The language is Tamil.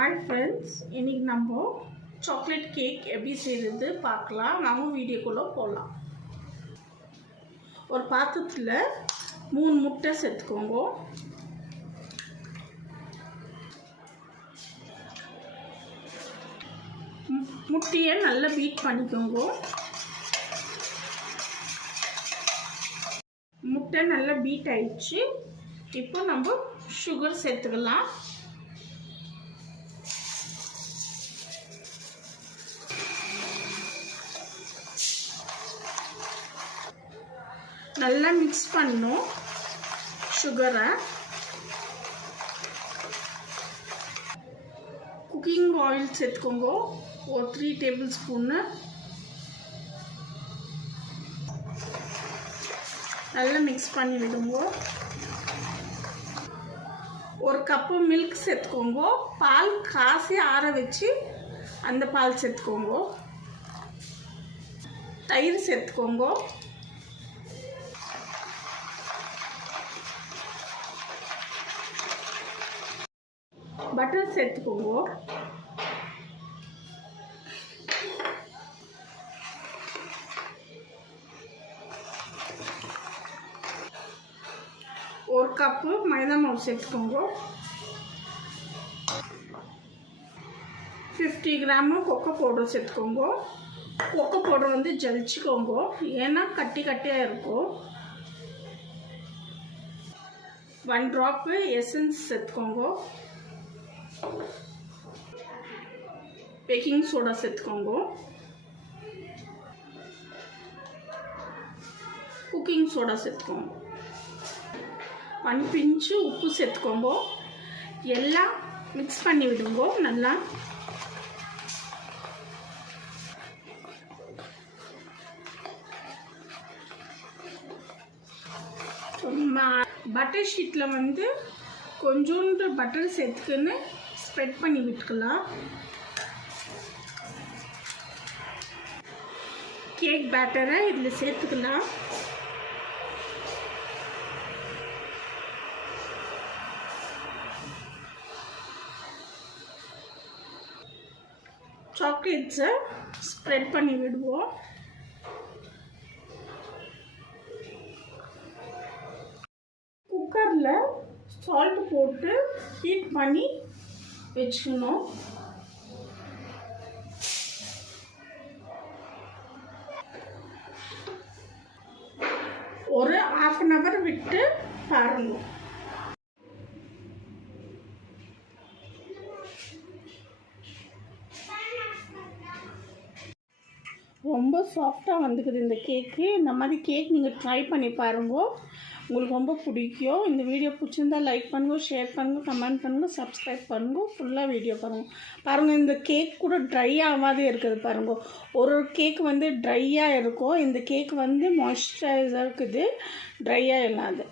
Hi friends, இன்னைக்கு நம்ம சாக்லேட் கேக் எப்படி செய்யறது பார்க்கலாம். நாம வீடியோக்குள்ள போலாம். ஒரு பாத்திரத்துல 3 முட்டை சேர்த்துக்கோங்க. முட்டையை நல்லா பீட் பண்ணிக்கோங்க. முட்டை நல்லா பீட் ஆயிடுச்சு. இப்போ நம்ம சுகர் சேர்த்துக்கலாம். நல்லா மிக்ஸ் பண்ணணும் சுகரை. குக்கிங் ஆயில் சேர்த்துக்கோங்க, ஒரு 3 டேபிள் ஸ்பூன்னு. நல்லா மிக்ஸ் பண்ணி விடுங்க. ஒரு கப்பு மில்க் சேர்த்துக்கோங்க. பால் காசி ஆற வச்சு அந்த பால் சேர்த்துக்கோங்க. தயிர் சேர்த்துக்கோங்க. பட்டர் சேர்த்துக்கோங்க. ஒரு கப்பு மைதா மாவு சேர்த்துக்கோங்க. 50 கிராம் கொக்கோ பவுடர் சேர்த்துக்கோங்க. கொக்கோ பவுடர் வந்து ஜலிச்சுக்கோங்க, ஏன்னா கட்டி கட்டியாக இருக்கும். 1 ட்ராப்பு எசன்ஸ் சேர்த்துக்கோங்க. பேக்கிங் சோடா சேர்த்துக்கோங்க. குக்கிங் சோடா சேர்த்துக்கோங்க. 1 பிஞ்சு உப்பு சேர்த்துக்கோங்க. எல்லாம் மிக்ஸ் பண்ணி விடுங்க நல்லா. பட்டர் ஷீட்டில் வந்து கொஞ்சோண்டு பட்டர் சேர்த்துக்குன்னு ஸ்ப்ரெட் பண்ணி விட்டுக்கலாம். கேக் பேட்டரை இதில் சேர்த்துக்கலாம். சாக்லேட்ஸை ஸ்ப்ரெட் பண்ணி விடுவோம். குக்கரில் சால்ட் போட்டு ஹீட் பண்ணி வச்சுக்கணும். ஒரு 1/2 hour விட்டு பாருங்க. ரொம்ப சாஃப்டாக வந்துக்குது இந்த கேக்கு. இந்த மாதிரி கேக் நீங்கள் ட்ரை பண்ணி பாருங்க, உங்களுக்கு ரொம்ப பிடிக்கும். இந்த வீடியோ பிடிச்சிருந்தால் லைக் பண்ணுங்கள், ஷேர் பண்ணுங்கள், கமெண்ட் பண்ணுங்கள், சப்ஸ்கிரைப் பண்ணுங்கள். ஃபுல்லாக வீடியோ பாருங்கள். இந்த கேக் கூட ட்ரை ஆகாதே இருக்குது பாருங்கள். ஒரு கேக் வந்து ட்ரையாக இருக்கும், இந்த கேக் வந்து மாய்ஸ்சரைசர் இருக்குது, ட்ரையாக இல்லாது.